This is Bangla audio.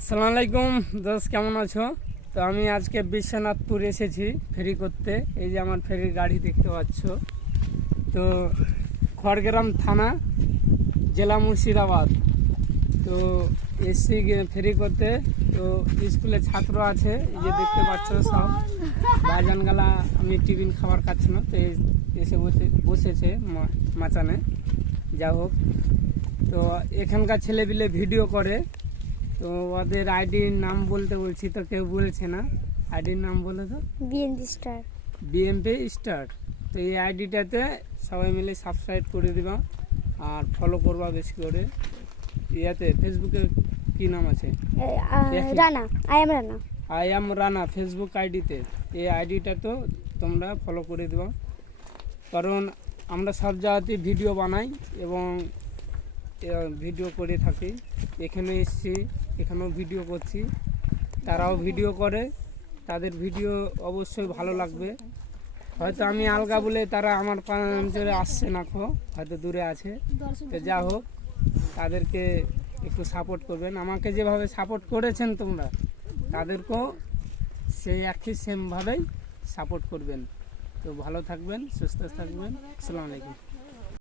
আসসালামু আলাইকুম দোস্ত, কেমন আছো? তো আমি আজকে বিশ্বনাথপুর এসেছি ফেরি করতে। এই যে আমার ফেরির গাড়ি দেখতে পাচ্ছ। তো খড়গ্রাম থানা, জেলা মুর্শিদাবাদ। তো এসছি ফেরি করতে। তো স্কুলে ছাত্র আছে, এই যে দেখতে পাচ্ছ সব ভাইজানগালা। আমি টিফিন খাবার খাচ্ছি না, তো এসে বসেছে মাচানে। যা হোক, তো এখানকার ছেলেপিলে ভিডিও করে। তো ওদের আইডির নাম বলতে বলছি, তো কেউ বলছে না। আইডির নাম বলে তো, বিএমপি স্টার। তো এই আইডিটাতে সবাই মিলে সাবস্ক্রাইব করে দিবা আর ফলো করবা বেশি করে। ইয়াতে ফেসবুকে কি নাম আছে? Rana, I am Rana Facebook আইডিতে। এই আইডিটা তো তোমরা ফলো করে দিবা, কারণ আমরা সব জায়গাতে ভিডিও বানাই এবং ভিডিও করে থাকি। এখানে এসছি, এখানেও ভিডিও করছি, তারাও ভিডিও করে। তাদের ভিডিও অবশ্যই ভালো লাগবে। হয়তো আমি আলগা বলে তারা আমার অঞ্চলে আসছে না, হয়তো দূরে আছে। তো যা হোক, তাদেরকে একটু সাপোর্ট করবেন। আমাকে যেভাবে সাপোর্ট করেছেন তোমরা, তাদেরকেও সেই একই সেমভাবেই সাপোর্ট করবেন। তো ভালো থাকবেন, সুস্থ থাকবেন। আসসালামু আলাইকুম।